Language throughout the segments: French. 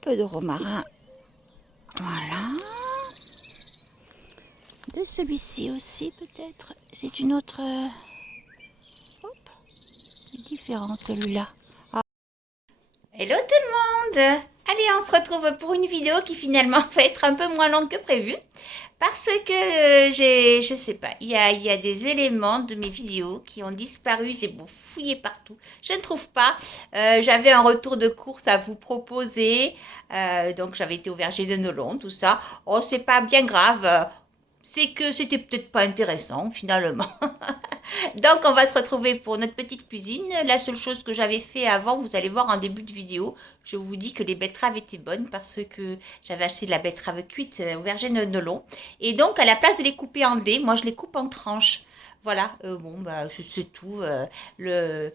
peu de romarin. Voilà. De celui-ci aussi peut-être. C'est une autre... Hop. C'est différent celui-là. Ah. Hello tout le monde! Allez, on se retrouve pour une vidéo qui finalement va être un peu moins longue que prévu. Parce que je sais pas, il y a des éléments de mes vidéos qui ont disparu. J'ai beau fouiller partout, je ne trouve pas. J'avais un retour de course à vous proposer. Donc j'avais été au verger de Nolon, tout ça. Oh, c'est pas bien grave. C'est que c'était peut-être pas intéressant finalement. Donc on va se retrouver pour notre petite cuisine. La seule chose que j'avais fait avant, vous allez voir en début de vidéo, je vous dis que les betteraves étaient bonnes parce que j'avais acheté de la betterave cuite au verger de Nolon. Et donc à la place de les couper en dés, moi je les coupe en tranches. Voilà, bon bah c'est tout. Le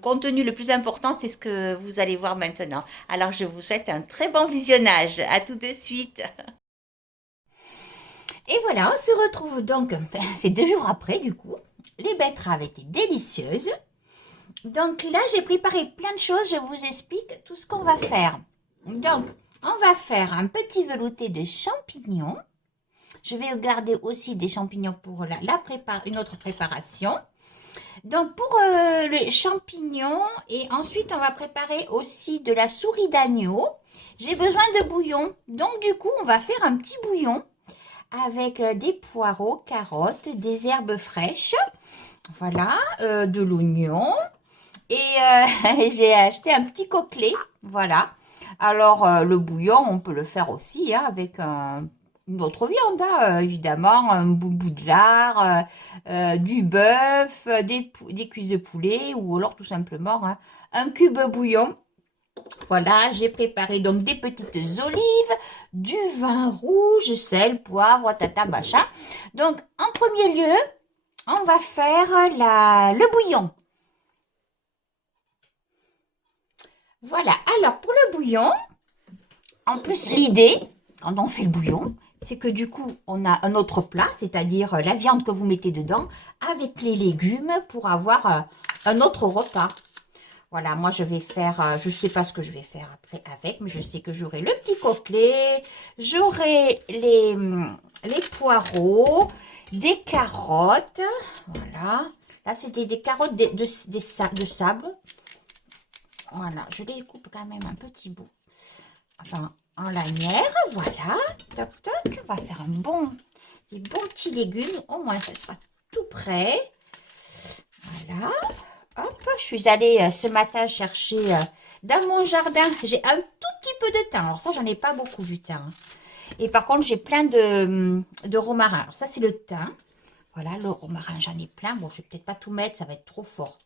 contenu le plus important, c'est ce que vous allez voir maintenant. Alors je vous souhaite un très bon visionnage. À tout de suite. Et voilà, on se retrouve donc, c'est 2 jours après du coup. Les betteraves étaient délicieuses. Donc là, j'ai préparé plein de choses. Je vous explique tout ce qu'on va faire. Donc, on va faire un petit velouté de champignons. Je vais garder aussi des champignons pour une autre préparation. Donc, pour les champignons, et ensuite, on va préparer aussi de la souris d'agneau. J'ai besoin de bouillon. Donc, du coup, on va faire un petit bouillon avec des poireaux, carottes, des herbes fraîches, voilà, de l'oignon. Et j'ai acheté un petit coquelet, voilà. Alors, le bouillon, on peut le faire aussi hein, avec une autre viande, hein, évidemment, un bout de lard, du bœuf, des cuisses de poulet ou alors tout simplement hein, un cube bouillon. Voilà, j'ai préparé donc des petites olives, du vin rouge, sel, poivre, tata, machin. Donc, en premier lieu, on va faire le bouillon. Voilà, alors pour le bouillon, en plus l'idée, quand on fait le bouillon, c'est que du coup, on a un autre plat, c'est-à-dire la viande que vous mettez dedans, avec les légumes pour avoir un autre repas. Voilà, moi je vais faire, je ne sais pas ce que je vais faire après avec, mais je sais que j'aurai le petit coquelet, j'aurai les poireaux, des carottes, voilà. Là, c'était des carottes de sable. Voilà, je les coupe quand même un petit bout. Enfin, en lanière, voilà. Toc, toc, on va faire des bons petits légumes. Au moins, ça sera tout prêt. Voilà. Hop, je suis allée ce matin chercher dans mon jardin. J'ai un tout petit peu de thym. Alors ça, j'en ai pas beaucoup du thym. Et par contre, j'ai plein de romarin. Alors ça, c'est le thym. Voilà, le romarin, j'en ai plein. Bon, je vais peut-être pas tout mettre, ça va être trop fort.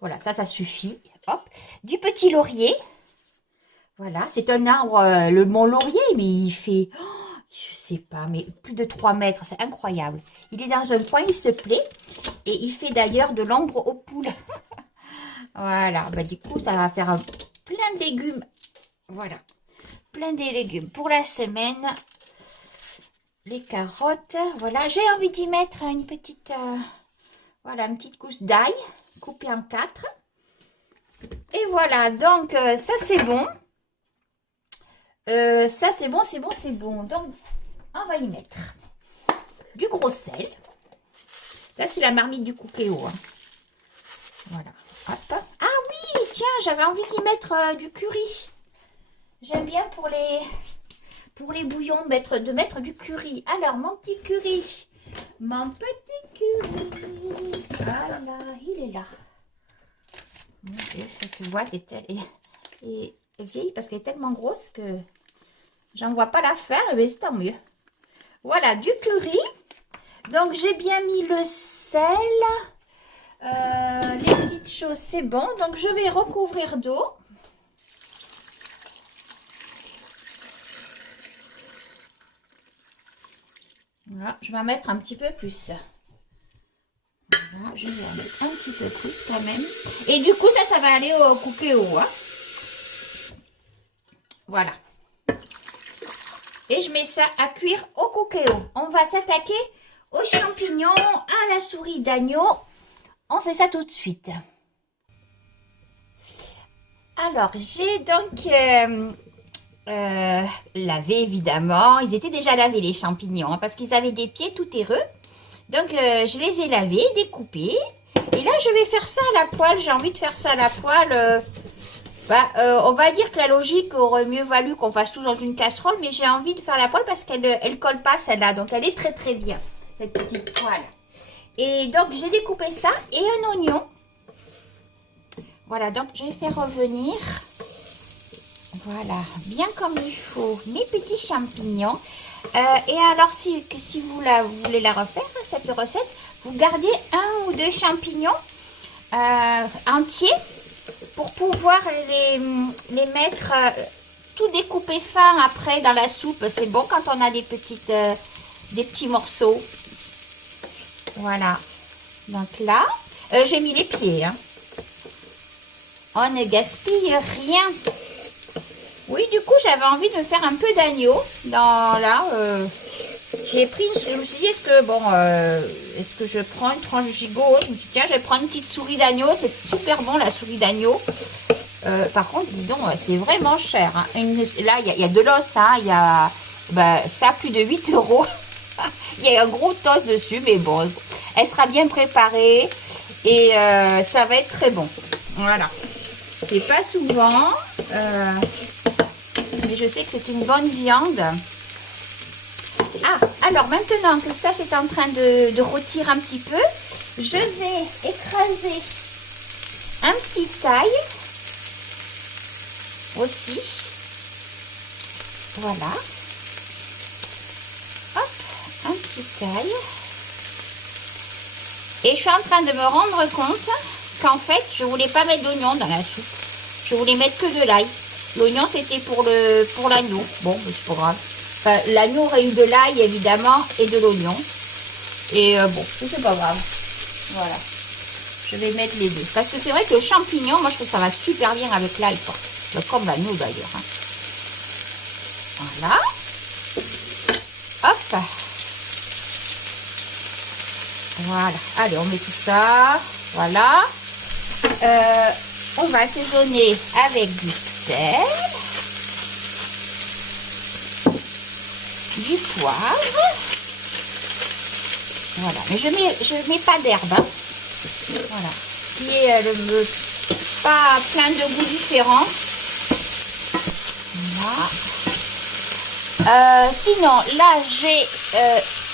Voilà, ça suffit. Hop, du petit laurier. Voilà, c'est un arbre, le mont laurier, mais il fait, oh, je sais pas, mais plus de 3 mètres. C'est incroyable. Il est dans un coin, il se plaît. Et il fait d'ailleurs de l'ombre aux poules. Voilà, bah, du coup, ça va faire plein de légumes. Voilà, plein de légumes pour la semaine. Les carottes, voilà. J'ai envie d'y mettre une petite, voilà, une petite gousse d'ail coupée en 4. Et voilà, donc ça c'est bon. Ça c'est bon, c'est bon, c'est bon. Donc, on va y mettre du gros sel. Là, c'est la marmite du Cookéo. Hein. Voilà. Hop. Ah oui, tiens, j'avais envie d'y mettre du curry. J'aime bien pour les bouillons de mettre du curry. Alors, mon petit curry. Mon petit curry. Voilà, il est là. Mon Dieu, cette boîte est vieille parce qu'elle est tellement grosse que j'en vois pas la fin, mais c'est tant mieux. Voilà, du curry. Donc, j'ai bien mis le sel. Les petites choses, c'est bon. Donc, je vais recouvrir d'eau. Voilà, je vais en mettre un petit peu plus. Voilà, je vais en mettre un petit peu plus quand même. Et du coup, ça va aller au Cookéo. Hein. Voilà. Et je mets ça à cuire au Cookéo. On va s'attaquer aux champignons, à la souris d'agneau. On fait ça tout de suite. Alors, j'ai donc lavé évidemment. Ils étaient déjà lavés les champignons hein, parce qu'ils avaient des pieds tout terreux. Donc, je les ai lavés, découpés. Et là, je vais faire ça à la poêle. J'ai envie de faire ça à la poêle. On va dire que la logique aurait mieux valu qu'on fasse tout dans une casserole. Mais j'ai envie de faire la poêle parce qu'elle elle colle pas celle-là. Donc, elle est très très bien, cette petite poêle. Et donc, j'ai découpé ça et un oignon. Voilà, donc je vais faire revenir, voilà, bien comme il faut, mes petits champignons. Et alors, si vous voulez la refaire, cette recette, vous gardez un ou deux champignons entiers pour pouvoir les mettre tout découpé fin après dans la soupe. C'est bon quand on a des petits morceaux. Voilà, donc là, j'ai mis les pieds, hein. On ne gaspille rien. Oui, du coup, j'avais envie de me faire un peu d'agneau. J'ai pris je me suis dit, est-ce que je prends une tranche de gigot? Je me suis dit, tiens, je vais prendre une petite souris d'agneau. C'est super bon, la souris d'agneau. Par contre, dis donc, c'est vraiment cher. Hein. Là, il y a de l'os. Hein. Ça a plus de 8 euros. Il y a un gros os dessus, mais bon, elle sera bien préparée. Et ça va être très bon. Voilà. C'est pas souvent, mais je sais que c'est une bonne viande. Ah, alors maintenant que ça c'est en train de rôtir un petit peu, je vais écraser un petit ail aussi. Voilà. Hop, un petit ail. Et je suis en train de me rendre compte qu'en fait, je voulais pas mettre d'oignon dans la soupe. Je voulais mettre que de l'ail. L'oignon, c'était pour l'agneau. Bon, c'est pas grave. Enfin, l'agneau aurait eu de l'ail, évidemment, et de l'oignon. Et bon, c'est pas grave. Voilà. Je vais mettre les deux. Parce que c'est vrai que le champignon, moi, je trouve que ça va super bien avec l'ail, quoi. Comme l'agneau, d'ailleurs. Hein. Voilà. Hop. Voilà. Allez, on met tout ça. Voilà. On va assaisonner avec du sel, du poivre. Voilà. Mais je mets pas d'herbe. Hein. Voilà. Qui est pas plein de goûts différents. Voilà. Sinon, là, j'ai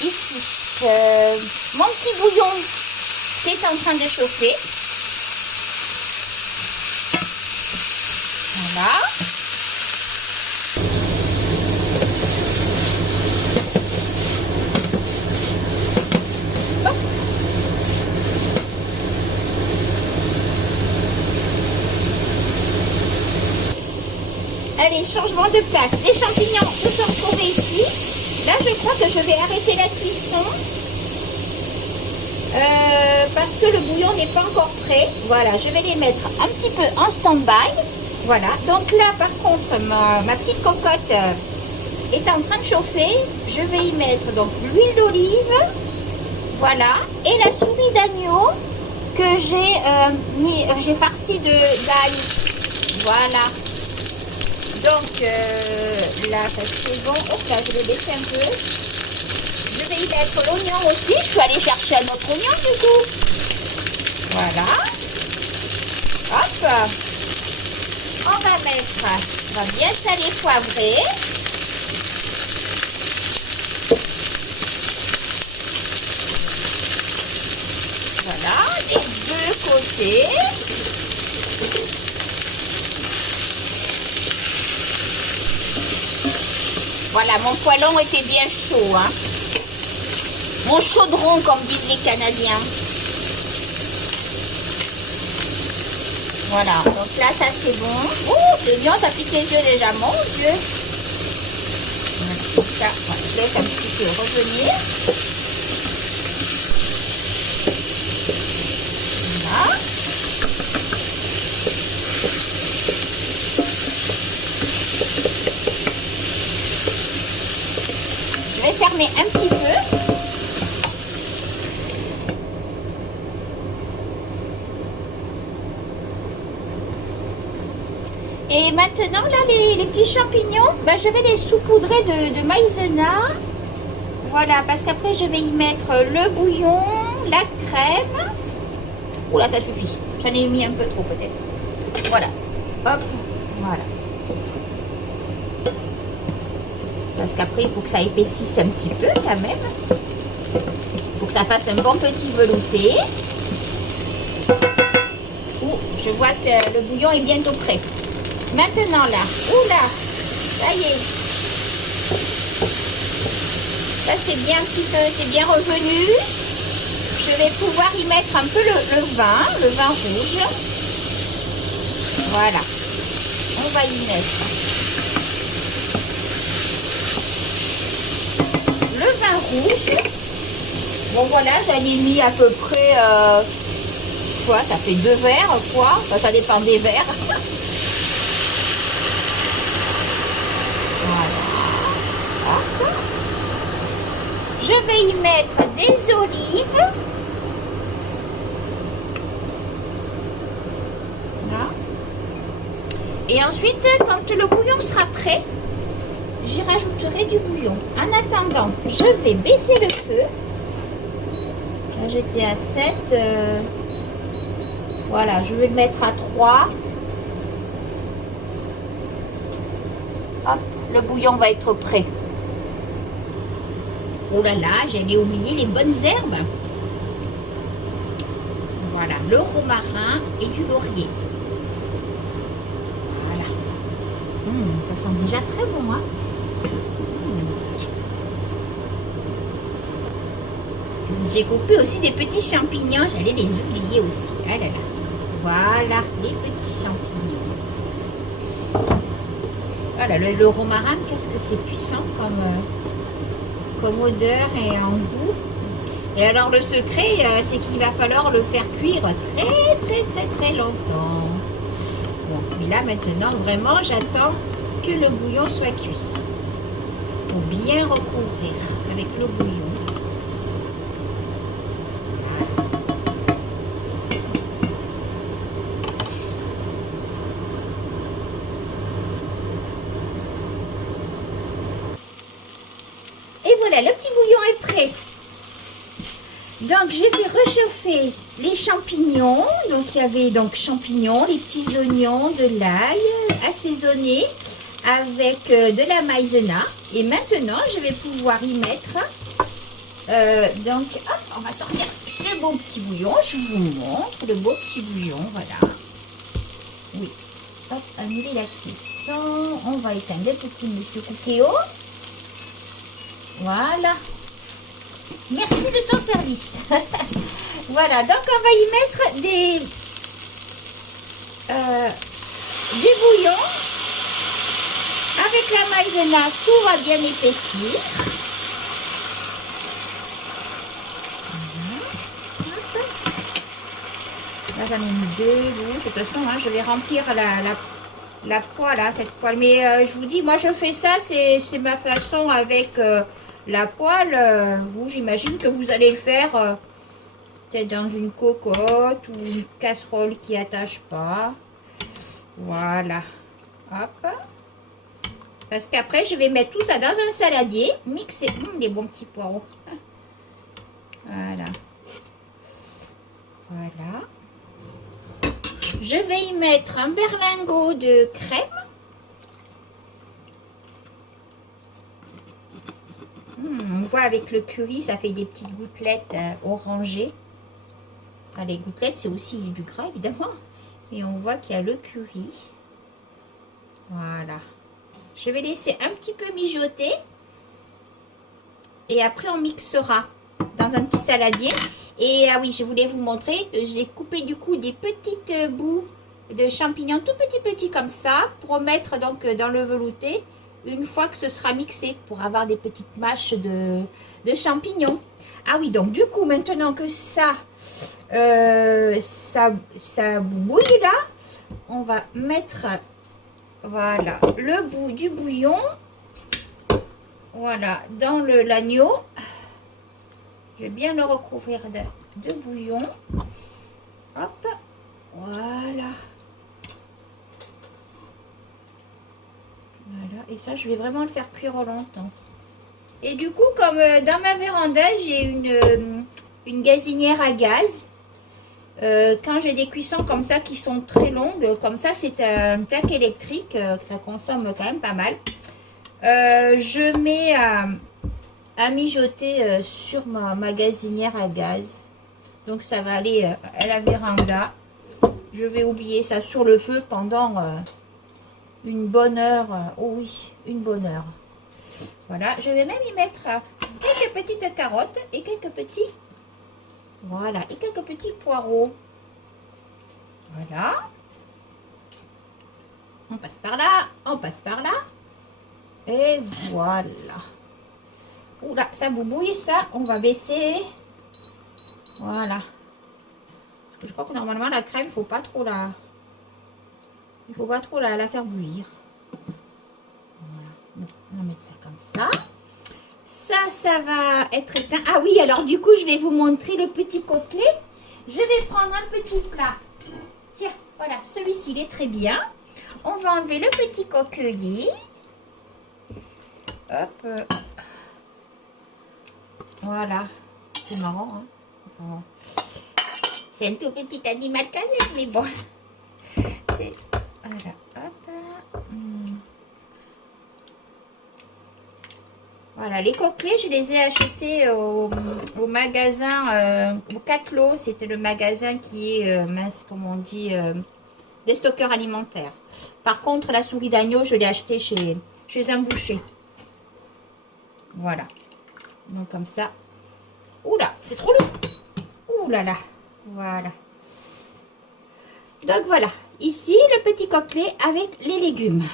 ici mon petit bouillon qui est en train de chauffer. Voilà. Hop. Allez, changement de place. Les champignons se sont retrouvés ici. Là, je crois que je vais arrêter la cuisson. Parce que le bouillon n'est pas encore prêt. Voilà, je vais les mettre un petit peu en stand-by. Voilà, donc là par contre ma petite cocotte est en train de chauffer. Je vais y mettre donc l'huile d'olive, voilà, et la souris d'agneau que j'ai farci d'ail. Voilà. Donc là ça c'est bon. Hop là, je vais baisser un peu. Je vais y mettre l'oignon aussi. Je suis allée chercher un autre oignon du coup. Voilà. Hop. On va bien saler, poivrer. Voilà, des deux côtés. Voilà, mon poêlon était bien chaud. Hein. Mon chaudron, comme disent les Canadiens. Voilà, donc là ça c'est bon. Oh, l'oignon ça pique les yeux déjà, mon Dieu. Voilà, ça, voilà, je laisse un petit peu revenir. Voilà. Je vais fermer un petit peu. Et maintenant, là, les petits champignons, ben, je vais les saupoudrer de maïzena. Voilà, parce qu'après, je vais y mettre le bouillon, la crème. Oula, ça suffit. J'en ai mis un peu trop, peut-être. Voilà. Hop, voilà. Parce qu'après, il faut que ça épaississe un petit peu, quand même. Il faut que ça fasse un bon petit velouté. Ouh, je vois que le bouillon est bientôt prêt. Maintenant là, oula, ça y est. Ça c'est bien un petit peu, c'est bien revenu. Je vais pouvoir y mettre un peu le vin rouge. Voilà. On va y mettre le vin rouge. Bon voilà, j'en ai mis à peu près, quoi, ça fait 2 verres, quoi. Enfin, ça dépend des verres. Je vais y mettre des olives. Voilà. Et ensuite, quand le bouillon sera prêt, j'y rajouterai du bouillon. En attendant, je vais baisser le feu. Là, j'étais à 7. Voilà, je vais le mettre à 3. Hop, le bouillon va être prêt. Oh là là, j'allais oublier les bonnes herbes. Voilà, le romarin et du laurier. Voilà. Ça sent déjà très bon, hein. J'ai coupé aussi des petits champignons, j'allais les oublier aussi. Ah là là. Voilà, les petits champignons. Voilà, le romarin, qu'est-ce que c'est puissant comme odeur et en goût. Et alors le secret, c'est qu'il va falloir le faire cuire très longtemps. Bon, mais là maintenant, vraiment, j'attends que le bouillon soit cuit. Pour bien recouvrir avec le bouillon. Et voilà, le petit bouillon est prêt. Donc, je vais réchauffer les champignons. Donc, il y avait donc champignons, les petits oignons, de l'ail assaisonné avec de la maïzena. Et maintenant, je vais pouvoir y mettre. Donc, hop, on va sortir ce beau petit bouillon. Je vous montre le beau petit bouillon. Voilà. Oui. Hop, annuler la cuisson. On va éteindre le petit monsieur Cookéo. Voilà. Merci de ton service. Voilà, donc on va y mettre du bouillon. Avec la maïzena, tout va bien épaissir. Là, j'en ai mis 2 louches. De toute façon, hein, je vais remplir la poêle, hein, cette poêle. Mais je vous dis, moi, je fais ça, c'est ma façon avec la poêle. Vous, j'imagine que vous allez le faire peut-être dans une cocotte ou une casserole qui attache pas. Voilà. Hop. Parce qu'après, je vais mettre tout ça dans un saladier, mixer. Les bons petits poireaux. Voilà. Voilà. Je vais y mettre un berlingot de crème. On voit avec le curry, ça fait des petites gouttelettes orangées. Enfin, les gouttelettes, c'est aussi du gras, évidemment. Et on voit qu'il y a le curry. Voilà. Je vais laisser un petit peu mijoter. Et après, on mixera dans un petit saladier. Et ah oui, je voulais vous montrer que j'ai coupé du coup des petites bouts de champignons, tout petits comme ça, pour mettre donc dans le velouté une fois que ce sera mixé, pour avoir des petites mâches de champignons. Ah oui, donc du coup, maintenant que ça bouillit là, on va mettre, voilà, le bout du bouillon, voilà, dans l'agneau. Je vais bien le recouvrir de bouillon. Hop, voilà. et ça, je vais vraiment le faire cuire longtemps. Et du coup, comme dans ma véranda, j'ai une gazinière à gaz. Quand j'ai des cuissons comme ça qui sont très longues, comme ça, c'est une plaque électrique, que ça consomme quand même pas mal. Je mets à mijoter sur ma gazinière à gaz. Donc ça va aller à la véranda. Je vais oublier ça sur le feu pendant une bonne heure. Oh oui, une bonne heure. Voilà, je vais même y mettre quelques petites carottes et quelques petits... Voilà, et quelques petits poireaux. Voilà. On passe par là, on passe par là. Et voilà. Oula, ça boubouille ça. On va baisser. Voilà. Parce que je crois que normalement la crème, il faut pas trop la faire bouillir. Voilà. Donc, on va mettre ça comme ça. Ça va être éteint. Ah oui, alors du coup, je vais vous montrer le petit côtelet. Je vais prendre un petit plat. Tiens, voilà, celui-ci, il est très bien. On va enlever le petit coquelier. Hop. Voilà. C'est marrant, hein. Enfin, c'est un tout petit animal quand même, mais bon. Voilà, hop. Voilà, les coqueliers, je les ai achetés au magasin, au Catlo. C'était le magasin qui est, mince, comme on dit, des stockeurs alimentaires. Par contre, la souris d'agneau, je l'ai achetée chez un boucher. Voilà. Donc, comme ça. Oula, c'est trop lourd. Ouh là là. Voilà. Donc, voilà. Ici, le petit coquelet avec les légumes.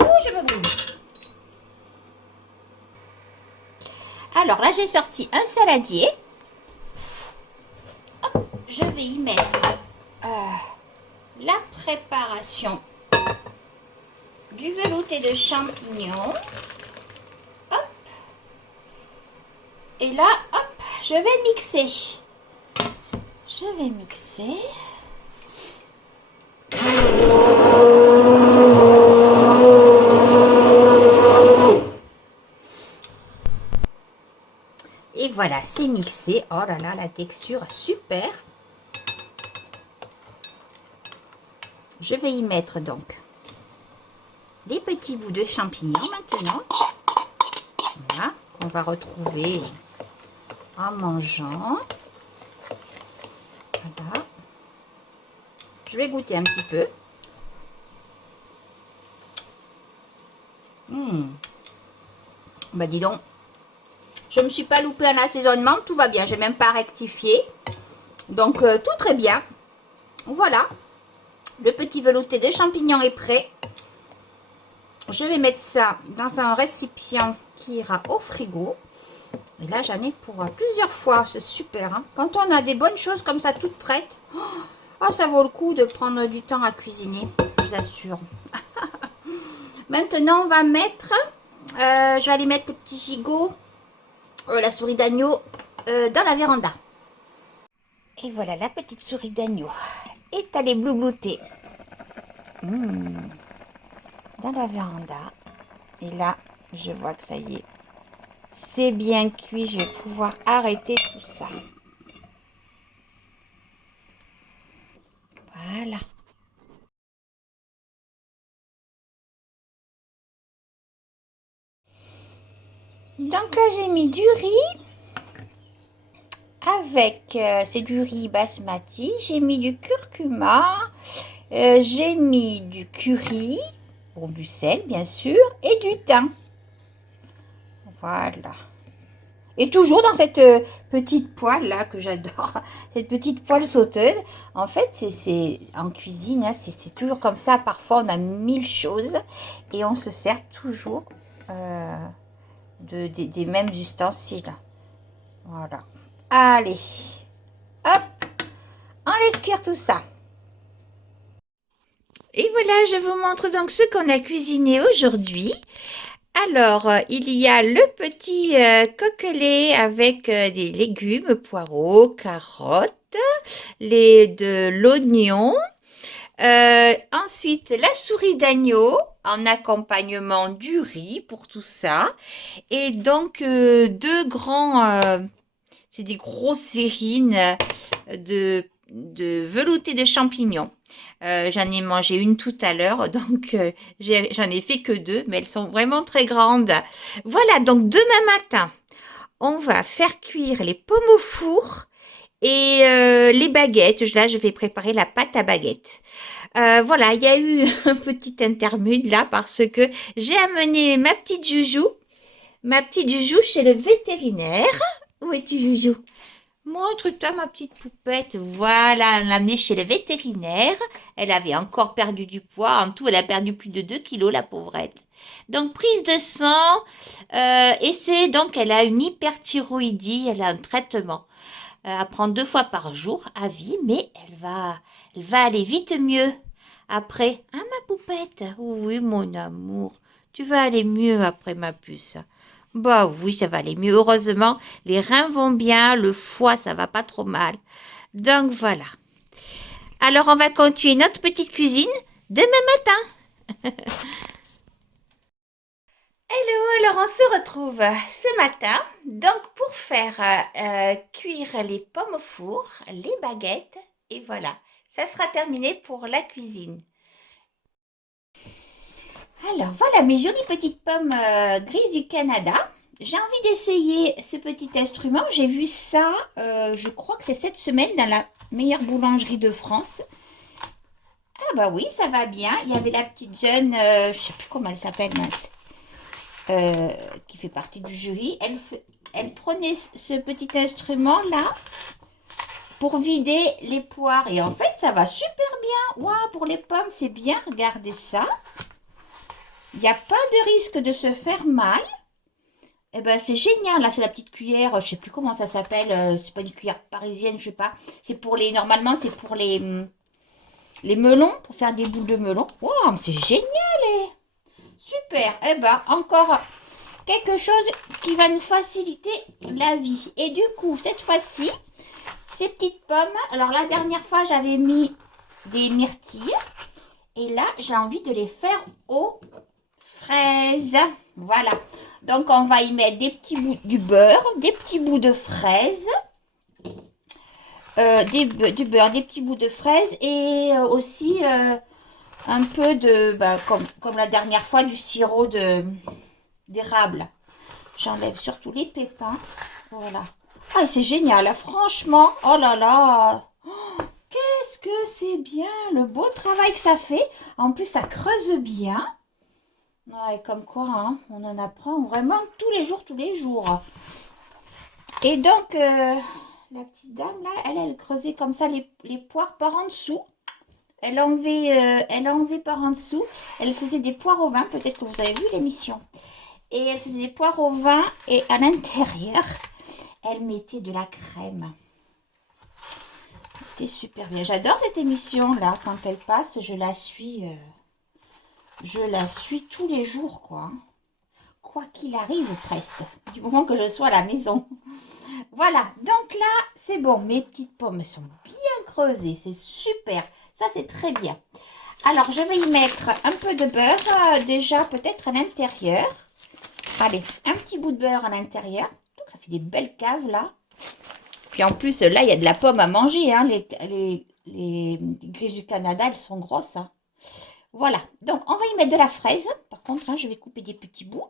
Ouh, je me brûle. Alors là, j'ai sorti un saladier. Hop, je vais y mettre la préparation du velouté de champignons. Hop. Et là, hop, je vais mixer. Je vais mixer. Et voilà, c'est mixé. Oh là là, la texture, super. Je vais y mettre donc les petits bouts de champignons maintenant. Voilà, qu'on va retrouver en mangeant. Voilà. Je vais goûter un petit peu. Bah dis donc. Je ne me suis pas loupé un assaisonnement, tout va bien. J'ai même pas rectifié. Donc, tout très bien. Voilà. Le petit velouté de champignons est prêt. Je vais mettre ça dans un récipient qui ira au frigo. Et là, j'en ai pour plusieurs fois. C'est super. Hein. Quand on a des bonnes choses comme ça, toutes prêtes, oh, ça vaut le coup de prendre du temps à cuisiner. Je vous assure. Maintenant, on va mettre... je vais aller mettre le petit gigot. La souris d'agneau dans la véranda. Et voilà, la petite souris d'agneau est allée bloublouter dans la véranda. Et là, je vois que ça y est, c'est bien cuit. Je vais pouvoir arrêter tout ça. Voilà. Donc là, j'ai mis du riz. Avec, c'est du riz basmati, j'ai mis du curcuma, j'ai mis du curry, bon, du sel bien sûr, et du thym. Voilà. Et toujours dans cette petite poêle là que j'adore, cette petite poêle sauteuse. En fait, c'est en cuisine, hein, c'est toujours comme ça. Parfois, on a 1000 choses et on se sert toujours des mêmes ustensiles. Voilà. Allez, hop, on laisse cuire tout ça. Et voilà, je vous montre donc ce qu'on a cuisiné aujourd'hui. Alors, il y a le petit coquelet avec des légumes, poireaux, carottes, de l'oignon. Ensuite, la souris d'agneau en accompagnement du riz pour tout ça. Et donc, c'est des grosses verrines de velouté de champignons. J'en ai mangé une tout à l'heure, donc j'en ai fait que 2, mais elles sont vraiment très grandes. Voilà, donc demain matin, on va faire cuire les pommes au four et les baguettes. Là, je vais préparer la pâte à baguettes. Voilà, il y a eu un petit interlude là parce que j'ai amené ma petite Joujou chez le vétérinaire. Où es-tu, Joujou? Montre-toi ma petite poupette. Voilà, on l'a amenée chez le vétérinaire. Elle avait encore perdu du poids. En tout, elle a perdu plus de 2 kilos, la pauvrette. Donc, prise de sang. Et c'est donc, elle a une hyperthyroïdie. Elle a un traitement à prendre 2 fois par jour à vie. Mais elle va aller vite mieux après. Hein, ma poupette? Oui, mon amour. Tu vas aller mieux après, ma puce. Bah oui, ça va aller mieux. Heureusement, les reins vont bien, le foie, ça va pas trop mal. Donc voilà. Alors, on va continuer notre petite cuisine demain matin. Hello, alors on se retrouve ce matin. Donc, pour faire cuire les pommes au four, les baguettes, et voilà. Ça sera terminé pour la cuisine. Alors, voilà mes jolies petites pommes grises du Canada. J'ai envie d'essayer ce petit instrument. J'ai vu ça, je crois que c'est cette semaine dans la meilleure boulangerie de France. Ah bah oui, ça va bien. Il y avait la petite jeune, je ne sais plus comment elle s'appelle, qui fait partie du jury. Elle prenait ce petit instrument-là pour vider les poires. Et en fait, ça va super bien. Waouh, pour les pommes, c'est bien. Regardez ça. Il n'y a pas de risque de se faire mal. Eh ben, c'est génial, là, c'est la petite cuillère, je sais plus comment ça s'appelle, c'est pas une cuillère parisienne, je sais pas. C'est pour normalement, c'est pour les melons, pour faire des boules de melon. Wow, c'est génial, super. Eh ben, encore quelque chose qui va nous faciliter la vie. Et du coup, cette fois-ci, ces petites pommes, alors la dernière fois, j'avais mis des myrtilles. Et là, j'ai envie de les faire aux fraises. Voilà. Donc, on va y mettre des petits bouts du beurre, des petits bouts de fraises, du beurre, des petits bouts de fraises et aussi un peu de, comme la dernière fois, du sirop d'érable. J'enlève surtout les pépins. Voilà. Ah, c'est génial, hein, franchement. Oh là là. Oh, qu'est-ce que c'est bien. Le beau travail que ça fait. En plus, ça creuse bien. Ouais, comme quoi, hein, on en apprend vraiment tous les jours, tous les jours. Et donc, la petite dame, là, elle creusait comme ça les poires par en dessous. Elle enlevait par en dessous. Elle faisait des poires au vin. Peut-être que vous avez vu l'émission. Et elle faisait des poires au vin. Et à l'intérieur, elle mettait de la crème. C'était super bien. J'adore cette émission-là. Quand elle passe, je la suis tous les jours, quoi. Quoi qu'il arrive, presque. Du moment que je sois à la maison. Voilà. Donc là, c'est bon. Mes petites pommes sont bien creusées. C'est super. Ça, c'est très bien. Alors, je vais y mettre un peu de beurre. Déjà, peut-être à l'intérieur. Allez, un petit bout de beurre à l'intérieur. Ça fait des belles caves, là. Puis en plus, là, il y a de la pomme à manger. Hein. Les grises du Canada, elles sont grosses. Hein. Voilà. Donc, on va y mettre de la fraise. Par contre, hein, je vais couper des petits bouts.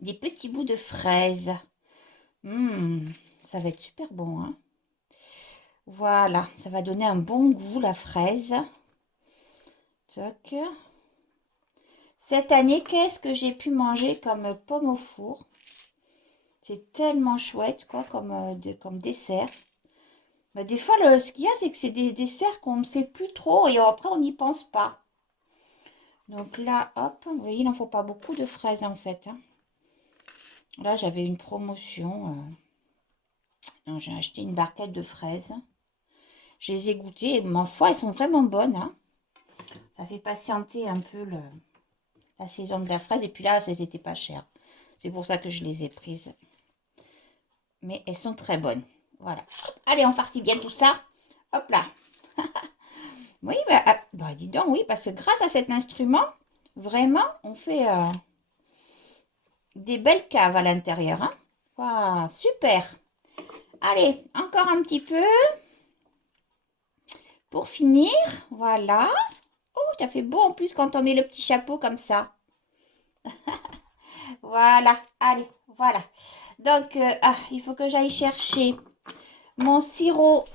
Des petits bouts de fraise. Ça va être super bon. Hein. Voilà. Ça va donner un bon goût, la fraise. Toc. Cette année, qu'est-ce que j'ai pu manger comme pomme au four? C'est tellement chouette, quoi, comme dessert. Bah, des fois, ce qu'il y a, c'est que c'est des desserts qu'on ne fait plus trop et après, on n'y pense pas. Donc là, hop, vous voyez, il n'en faut pas beaucoup de fraises, en fait. Hein. Là, j'avais une promotion. J'ai acheté une barquette de fraises. Je les ai goûtées et ma foi, elles sont vraiment bonnes. Hein. Ça fait patienter un peu la saison de la fraise. Et puis là, elles n'étaient pas chères. C'est pour ça que je les ai prises. Mais elles sont très bonnes. Voilà. Allez, on farcit bien tout ça. Hop là. Oui, bah, dis donc, oui, parce que grâce à cet instrument, vraiment, on fait des belles caves à l'intérieur. Hein. Waouh, super. Allez, encore un petit peu pour finir. Voilà. Oh, ça fait beau en plus quand on met le petit chapeau comme ça. Voilà, allez, voilà. Donc, il faut que j'aille chercher mon sirop.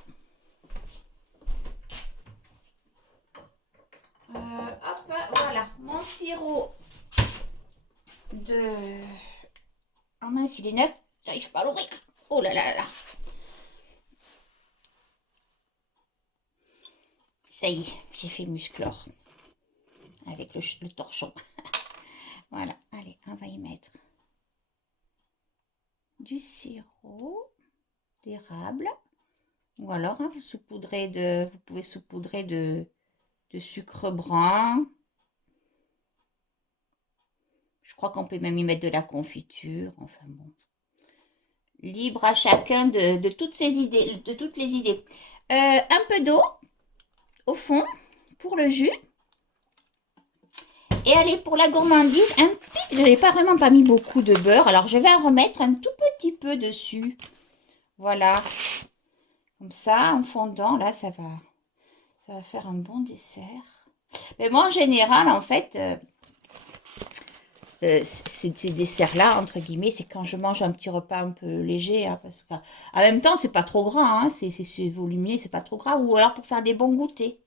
Hop, voilà, mon sirop de... Oh mince, il est neuf, j'arrive pas à l'ouvrir. Oh là là là là. Ça y est, j'ai fait musclore avec le torchon. Voilà, allez, on va y mettre du sirop d'érable. Ou alors, hein, vous pouvez saupoudrer de sucre brun. Je crois qu'on peut même y mettre de la confiture. Enfin bon. Libre à chacun de toutes ces idées, de toutes les idées. Un peu d'eau au fond pour le jus. Et allez, pour la gourmandise, je n'ai vraiment pas mis beaucoup de beurre. Alors, je vais en remettre un tout petit peu dessus. Voilà. Comme ça, en fondant, là, ça va faire un bon dessert. Mais moi, en général, en fait, ces desserts-là, entre guillemets, c'est quand je mange un petit repas un peu léger. Hein, parce qu'en même temps, c'est pas trop gras. Hein, c'est volumineux, c'est pas trop gras. Ou alors pour faire des bons goûters.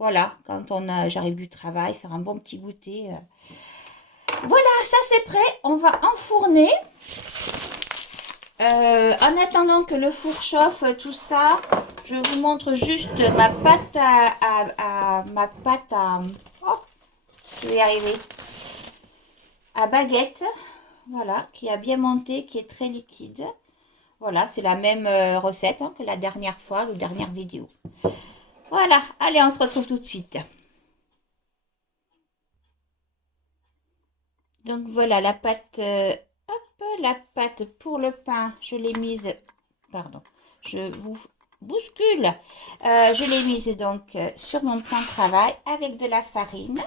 Voilà, quand j'arrive du travail, faire un bon petit goûter. Voilà, ça c'est prêt. On va enfourner. En attendant que le four chauffe, tout ça, je vous montre juste ma pâte oh, je vais y arriver. À baguette. Voilà, qui a bien monté, qui est très liquide. Voilà, c'est la même recette hein, que la dernière fois, la dernière vidéo. Voilà, allez, on se retrouve tout de suite. Donc voilà, la pâte, hop, la pâte pour le pain, je l'ai mise, pardon, je vous bouscule. Je l'ai mise donc sur mon plan de travail avec de la farine.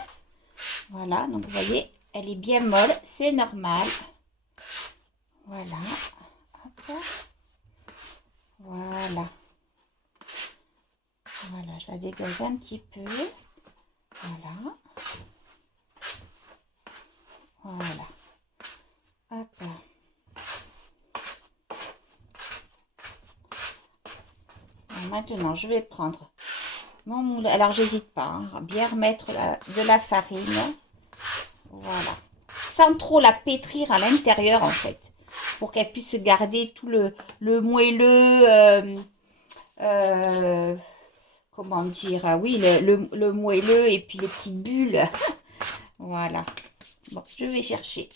Voilà, donc vous voyez, elle est bien molle, c'est normal. Voilà, hop, voilà. Voilà, je la dégage un petit peu. Voilà. Voilà. Hop. Et maintenant, je vais prendre mon moule. Alors, j'hésite pas hein, à bien remettre de la farine. Voilà. Sans trop la pétrir à l'intérieur, en fait. Pour qu'elle puisse garder tout le moelleux... comment dire, oui, le moelleux et puis les petites bulles. Voilà. Bon, je vais chercher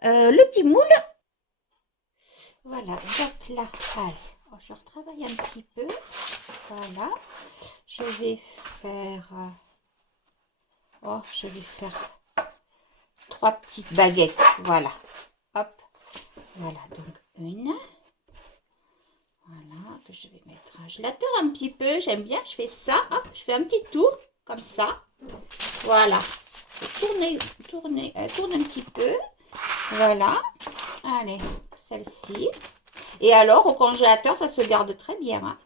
le petit moule. Voilà, donc là, allez, je retravaille un petit peu. Voilà. Je vais faire... je vais faire 3 petites baguettes. Voilà. Hop. Voilà, donc une... Voilà, que je vais mettre. Je la tourne un petit peu, j'aime bien. Je fais ça, hop, je fais un petit tour, comme ça. Voilà. Tourne un petit peu. Voilà. Allez, celle-ci. Et alors, au congélateur, ça se garde très bien. Hein.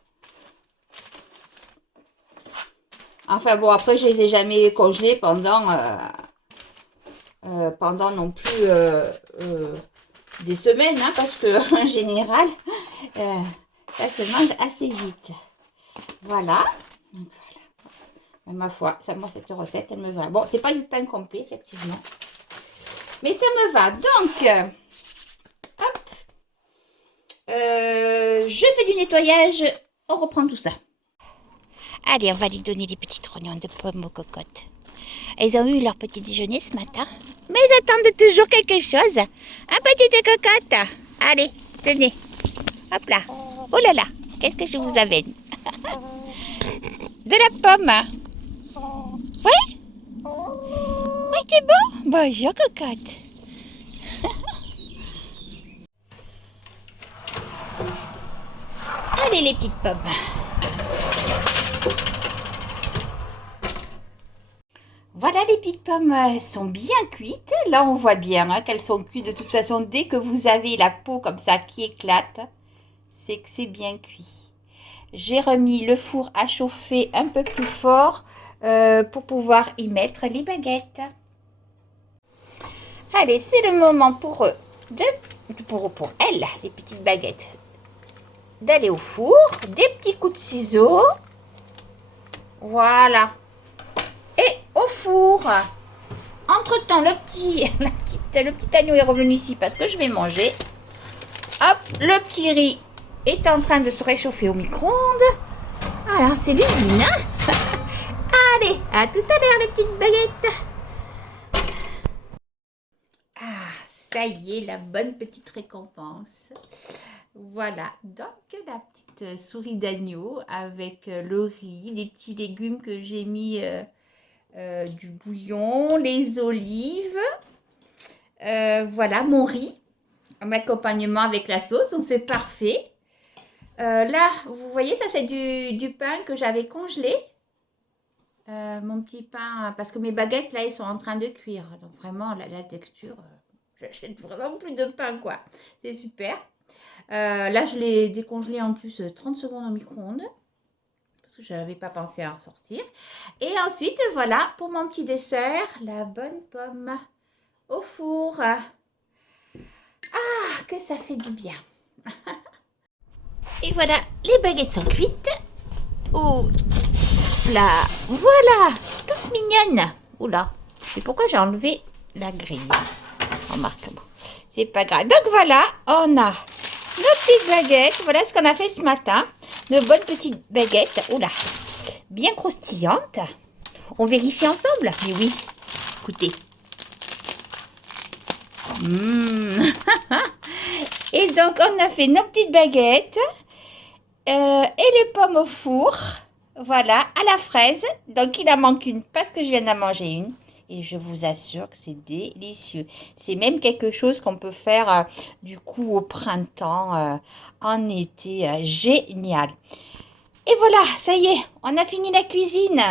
Enfin bon, après, je les ai jamais congelés pendant non plus des semaines, hein, parce que en général... ça se mange assez vite. Voilà. Donc, voilà. Mais ma foi, moi, cette recette, elle me va. Bon, c'est pas du pain complet, effectivement. Mais ça me va. Donc, hop. Je fais du nettoyage. On reprend tout ça. Allez, on va lui donner des petits trognons de pommes aux cocottes. Elles ont eu leur petit déjeuner ce matin. Mais elles attendent toujours quelque chose. Un petit cocotte. Allez, tenez. Hop là. Oh là là, qu'est-ce que je vous amène? De la pomme. Oui? Oui, c'est bon? Bonjour, cocotte. Allez, les petites pommes. Voilà, les petites pommes sont bien cuites. Là, on voit bien hein, qu'elles sont cuites. De toute façon, dès que vous avez la peau comme ça qui éclate, c'est que c'est bien cuit. J'ai remis le four à chauffer un peu plus fort pour pouvoir y mettre les baguettes. Allez, c'est le moment pour eux, pour elles, les petites baguettes, d'aller au four. Des petits coups de ciseaux. Voilà. Et au four. Entre-temps, le petit agneau est revenu ici parce que je vais manger. Hop, le petit riz est en train de se réchauffer au micro-ondes. Alors, c'est l'usine, hein. Allez, à tout à l'heure, les petites baguettes. Ah, ça y est, la bonne petite récompense. Voilà, donc la petite souris d'agneau avec le riz, des petits légumes que j'ai mis, du bouillon, les olives. Voilà, mon riz, en accompagnement avec la sauce, donc c'est parfait. Là, vous voyez, ça c'est du pain que j'avais congelé. Mon petit pain, parce que mes baguettes, là, ils sont en train de cuire. Donc vraiment, la texture, j'achète vraiment plus de pain, quoi. C'est super. Là, je l'ai décongelé en plus 30 secondes au micro-ondes. Parce que je n'avais pas pensé à en ressortir. Et ensuite, voilà, pour mon petit dessert, la bonne pomme au four. Ah, que ça fait du bien. Et voilà, les baguettes sont cuites. Oh là, voilà, toute mignonne. Oula, et pourquoi j'ai enlevé la grille? Remarque, bon, c'est pas grave. Donc voilà, on a nos petites baguettes. Voilà ce qu'on a fait ce matin. Nos bonnes petites baguettes. Oula, bien croustillantes. On vérifie ensemble? Mais oui, écoutez. Et donc, on a fait nos petites baguettes et les pommes au four. Voilà, à la fraise. Donc, il en manque une parce que je viens d'en manger une. Et je vous assure que c'est délicieux. C'est même quelque chose qu'on peut faire du coup au printemps, en été. Génial. Et voilà, ça y est, on a fini la cuisine.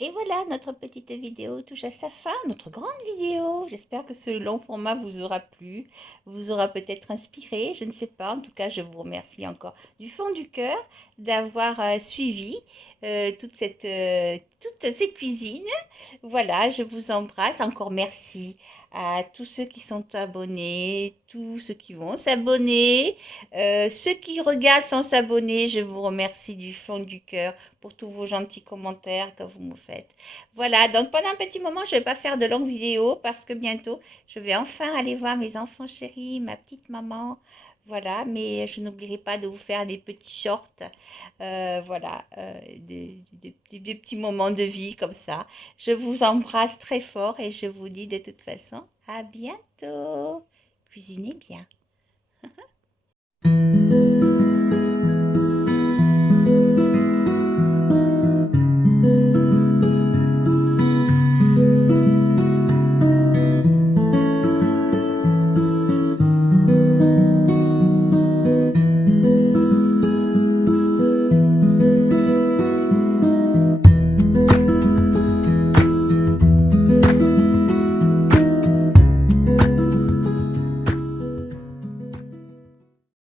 Et voilà, notre petite vidéo touche à sa fin, notre grande vidéo. J'espère que ce long format vous aura plu, vous aura peut-être inspiré, je ne sais pas. En tout cas, je vous remercie encore du fond du cœur d'avoir suivi toutes ces cuisines. Voilà, je vous embrasse. Encore merci à tous ceux qui sont abonnés, tous ceux qui vont s'abonner, ceux qui regardent sans s'abonner. Je vous remercie du fond du cœur pour tous vos gentils commentaires que vous me faites. Voilà, donc pendant un petit moment, je ne vais pas faire de longues vidéos parce que bientôt, je vais enfin aller voir mes enfants chéris, ma petite maman. Voilà, mais je n'oublierai pas de vous faire des petits shorts, voilà, des petits moments de vie comme ça. Je vous embrasse très fort et je vous dis de toute façon à bientôt. Cuisinez bien.